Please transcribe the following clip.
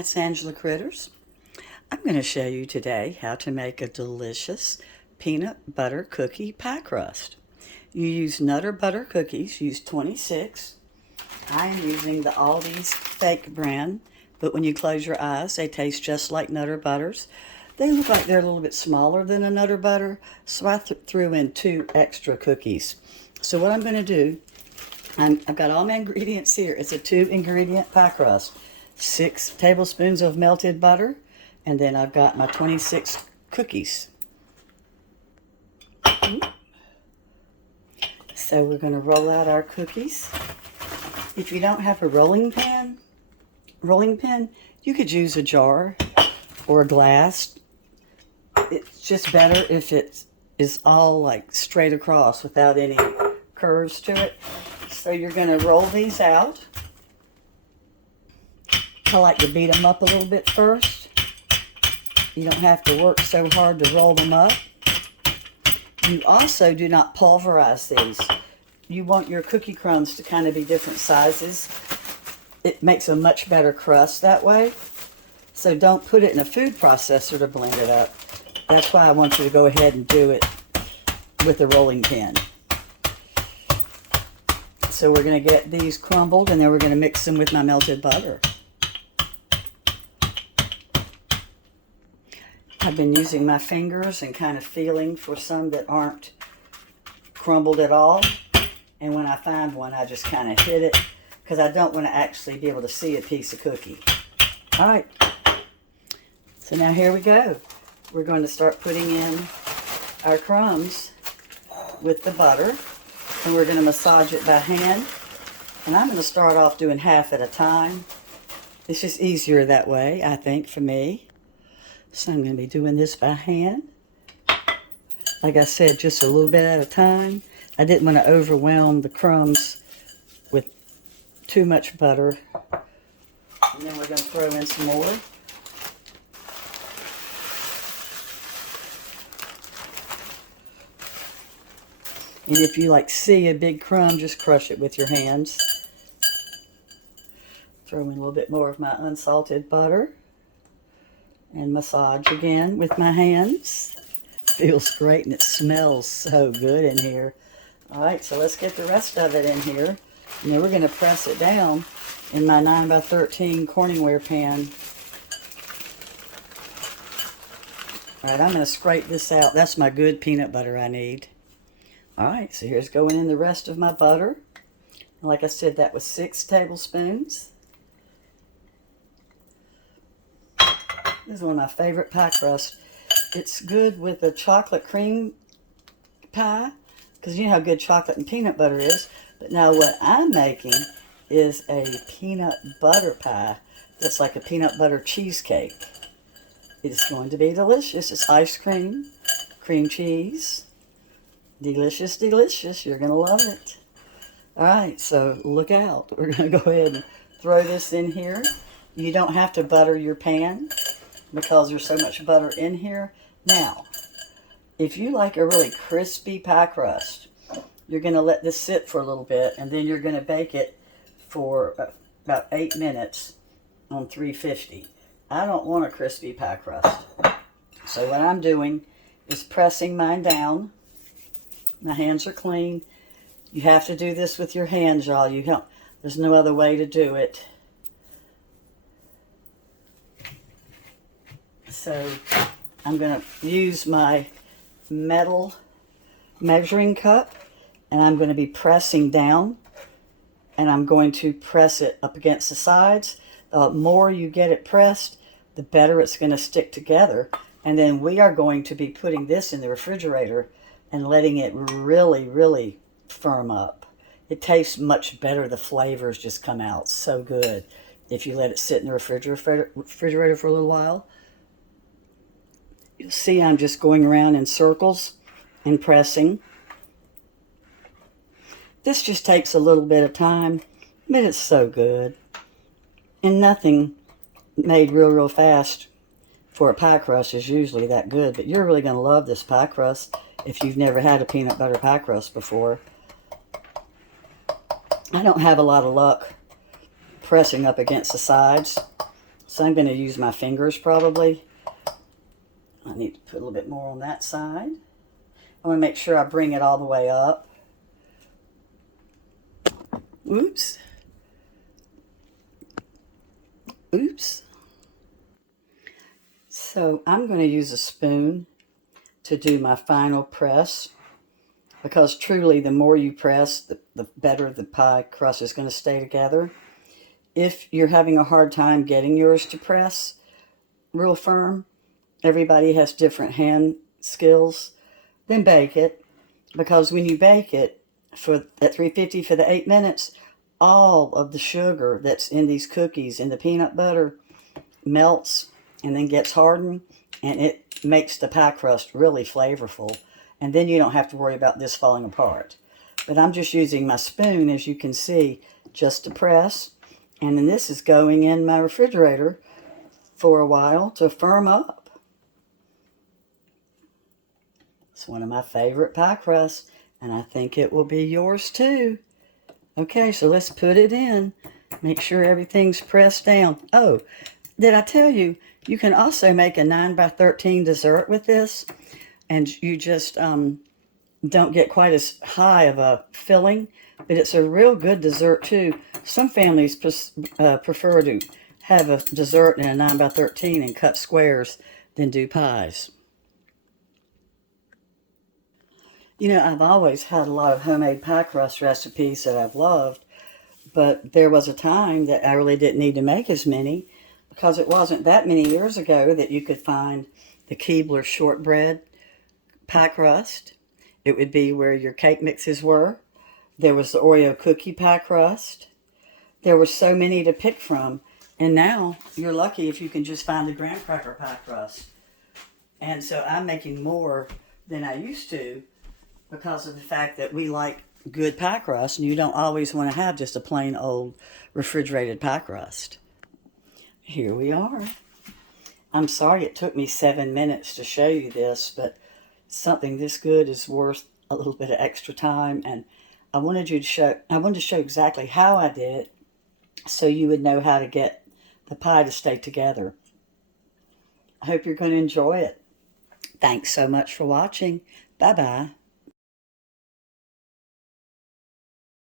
That's Angela Critters. I'm going to show you today how to make a delicious peanut butter cookie pie crust. You use Nutter Butter cookies, use 26. I am using the Aldi's fake brand, but when you close your eyes, they taste just like Nutter Butters. They look like they're a little bit smaller than a Nutter Butter, so I threw in 2 extra cookies. So what I'm going to do, I've got all my ingredients here. It's a 2-ingredient pie crust. 6 tablespoons of melted butter, and then I've got my 26 cookies. So we're going to roll out our cookies. If you don't have a rolling pin, you could use a jar or a glass. It's just better if it is all like straight across without any curves to it. So you're going to roll these out. I like to beat them up a little bit first. You don't have to work so hard to roll them up. You also do not pulverize these. You want your cookie crumbs to kind of be different sizes. It makes a much better crust that way. So don't put it in a food processor to blend it up. That's why I want you to go ahead and do it with a rolling pin. So we're going to get these crumbled, and then we're going to mix them with my melted butter. I've been using my fingers and kind of feeling for some that aren't crumbled at all. And when I find one, I just kind of hit it because I don't want to actually be able to see a piece of cookie. All right. So now here we go. We're going to start putting in our crumbs with the butter. And we're going to massage it by hand. And I'm going to start off doing half at a time. It's just easier that way, I think, for me. So I'm going to be doing this by hand. Like I said, just a little bit at a time. I didn't want to overwhelm the crumbs with too much butter. And then we're going to throw in some more. And if you like see a big crumb, just crush it with your hands. Throw in a little bit more of my unsalted butter. And massage again with my hands. Feels great and it smells so good in here. All right, so let's get the rest of it in here. And then we're going to press it down in my 9x13 Corningware pan. All right, I'm going to scrape this out. That's my good peanut butter I need. All right, so here's going in the rest of my butter. Like I said, that was 6 tablespoons. This is one of my favorite pie crusts. It's good with a chocolate cream pie, because you know how good chocolate and peanut butter is. But now what I'm making is a peanut butter pie that's like a peanut butter cheesecake. It's going to be delicious. It's ice cream, cream cheese. Delicious, delicious. You're going to love it. All right, so look out. We're going to go ahead and throw this in here. You don't have to butter your pan because there's so much butter in here. Now, if you like a really crispy pie crust, you're going to let this sit for a little bit, and then you're going to bake it for about 8 minutes on 350. I don't want a crispy pie crust. So what I'm doing is pressing mine down. My hands are clean. You have to do this with your hands, y'all. There's no other way to do it. So I'm going to use my metal measuring cup, and I'm going to be pressing down, and I'm going to press it up against the sides. The more you get it pressed, the better it's going to stick together. And then we are going to be putting this in the refrigerator and letting it really, really firm up. It tastes much better. The flavors just come out so good if you let it sit in the refrigerator for a little while. You'll see I'm just going around in circles and pressing. This just takes a little bit of time, but it's so good. And nothing made real fast for a pie crust is usually that good, but you're really going to love this pie crust if you've never had a peanut butter pie crust before. I don't have a lot of luck pressing up against the sides, So I'm going to use my fingers probably. I need to put a little bit more on that side. I want to make sure I bring it all the way up. Oops. Oops. So I'm going to use a spoon to do my final press, because truly the more you press, the better the pie crust is going to stay together. If you're having a hard time getting yours to press real firm, everybody has different hand skills, then bake it, because when you bake it at 350 for the 8 minutes, all of the sugar that's in these cookies and the peanut butter melts and then gets hardened, and it makes the pie crust really flavorful, and then you don't have to worry about this falling apart. But I'm just using my spoon, as you can see, just to press, and then this is going in my refrigerator for a while to firm up. It's one of my favorite pie crusts, and I think it will be yours too. Okay, so let's put it in. Make sure everything's pressed down. Oh, did I tell you, you can also make a 9x13 dessert with this, and you just don't get quite as high of a filling, but it's a real good dessert too. Some families prefer to have a dessert in a 9x13 and cut squares than do pies. You know, I've always had a lot of homemade pie crust recipes that I've loved, but there was a time that I really didn't need to make as many, because it wasn't that many years ago that you could find the Keebler shortbread pie crust. It would be where your cake mixes were. There was the Oreo cookie pie crust. There were so many to pick from, and now you're lucky if you can just find the graham cracker pie crust. And so I'm making more than I used to, because of the fact that we like good pie crust, and you don't always want to have just a plain old refrigerated pie crust. Here we are. I'm sorry it took me 7 minutes to show you this, but something this good is worth a little bit of extra time, and I wanted to show exactly how I did it, so you would know how to get the pie to stay together. I hope you're going to enjoy it. Thanks so much for watching. Bye-bye.